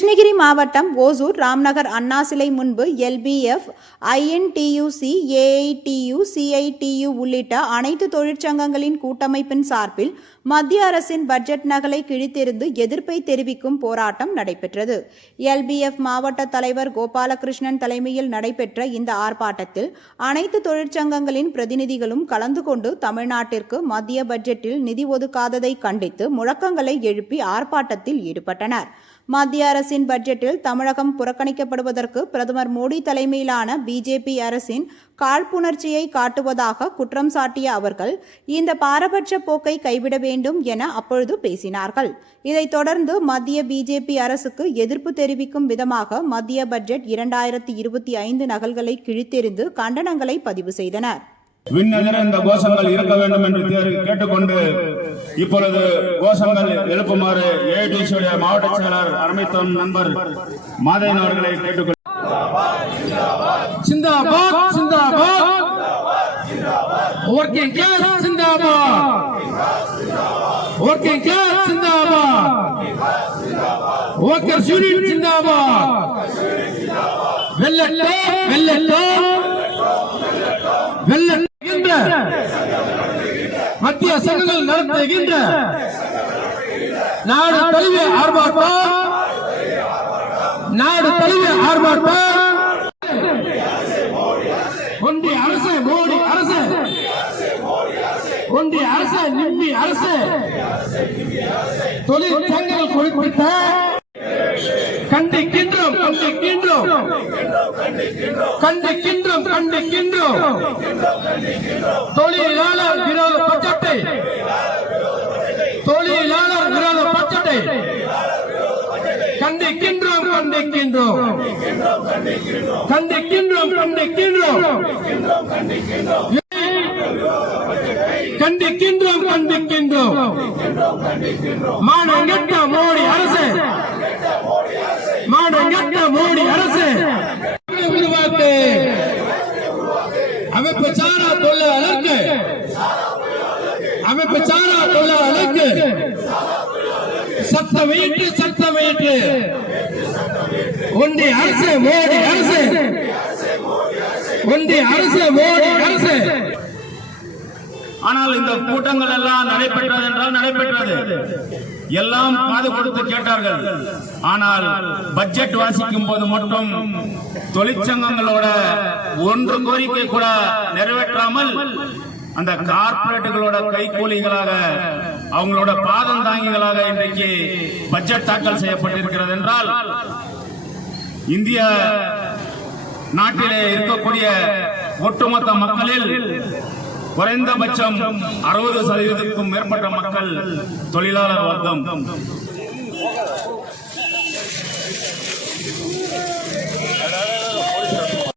கிருஷ்ணகிரி மாவட்டம் ஓசூர் ராம்நகர் அண்ணா சிலை முன்பு எல்பிஎஃப் ஐஎன்டியூசி ஏஐடியு சிஐடியு உள்ளிட்ட அனைத்து தொழிற்சங்கங்களின் கூட்டமைப்பின் சார்பில் மத்திய அரசின் பட்ஜெட் நகலை கிழித்தெறிந்து எதிர்ப்பை தெரிவிக்கும் போராட்டம் நடைபெற்றது. எல்பிஎஃப் மாவட்ட தலைவர் கோபாலகிருஷ்ணன் தலைமையில் நடைபெற்ற இந்த ஆர்ப்பாட்டத்தில் அனைத்து தொழிற்சங்கங்களின் பிரதிநிதிகளும் கலந்து கொண்டு தமிழ்நாட்டிற்கு மத்திய பட்ஜெட்டில் நிதி ஒதுக்காததை கண்டித்து முழக்கங்களை எழுப்பி ஆர்ப்பாட்டத்தில் ஈடுபட்டனர். மத்திய அரசின் பட்ஜெட்டில் தமிழகம் புறக்கணிக்கப்படுவதற்கு பிரதமர் மோடி தலைமையிலான பிஜேபி அரசின் காழ்ப்புணர்ச்சியை காட்டுவதாக குற்றம் சாட்டிய அவர்கள் இந்த பாரபட்ச போக்கை கைவிட வேண்டும் வேண்டும் என அப்பொழுது பேசினார்கள். இதைத் தொடர்ந்து மத்திய பிஜேபி அரசுக்கு எதிர்ப்பு தெரிவிக்கும் விதமாக மத்திய பட்ஜெட் இரண்டாயிரத்தி இருபத்தி ஐந்து நகல்களை கிழித்தெறிந்து கண்டனங்களை பதிவு செய்தனர். இந்த கோஷங்கள் இருக்க வேண்டும் என்று கேட்டுக்கொண்டு இப்பொழுது கோஷங்கள் எழுப்புமாறு ஏடிசியுடைய மாவட்ட செயலர் அரமைத்தன் நண்பர் மாதையன் அவர்களை கேட்டுக்கொள்ள working class Zindabad. Working class Zindabad. Workers union Zindabad. வெல்லட்டோம் வெல்லட்டோம் வெல்லட்டுகின்ற மத்திய சங்கங்கள் நடத்துகின்ற நாடு தழுவிய ஆர்ப்பாட்டம். நாடு தழுவிய ஆர்ப்பாட்டம். இந்திய அரசு. தொழிற்சங்கங்கள் குறிப்பிட்ட கண்டிக்கின்றோம் கண்டிக்கின்றோம். கண்டிக்கின்றோம் கண்டிக்கின்றோம். தொழிலாளர் விரோத பட்ஜெட்டை. தொழிலாளர் விரோத பட்ஜெட்டை. கண்டிக்கின்றோம். கண்டிக்கின்றோம் கண்டிக்கின்றோம். கண்டிக்கின்றோம் கண்டிக்கின்றோம். கண்டிக்கின்றோம் மானங்கெட்ட மோடி அரசு. மானங்கெட்ட மோடி அரசு. உருவாக்கு அமைப்பு சாரா தொழிலாளருக்கு அமைப்பு சாரா தொழிலாளருக்கு சத்தமையிட்டு சத்தமையிட்டு ஒன்றிய அரசு மோடி அரசு. ஒன்றிய அரசு மோடி அரசு. ஆனால் இந்த கூட்டங்கள் எல்லாம் நடைபெற்றது என்றால் நடைபெற்றது. எல்லாம் காது கொடுத்து கேட்டார்கள். ஆனால் பட்ஜெட் வாசிக்கும் போது மட்டும் தொழிற்சங்கங்களோட ஒன்று கோரிக்கை கூட நிறைவேற்றாமல் அந்த கார்ப்பரேட்டுகளோட கைக்கூலிகளாக அவங்களோட பாதம் தாங்கிகளாக இன்றைக்கு பட்ஜெட் தாக்கல் செய்யப்பட்டிருக்கிறது என்றால் இந்திய நாட்டிலே இருக்கக்கூடிய ஒட்டுமொத்த மக்களில் குறைந்தபட்சம் அறுபது சதவீதத்துக்கும் மேற்பட்ட மக்கள் தொழிலாளர் வர்க்கம்.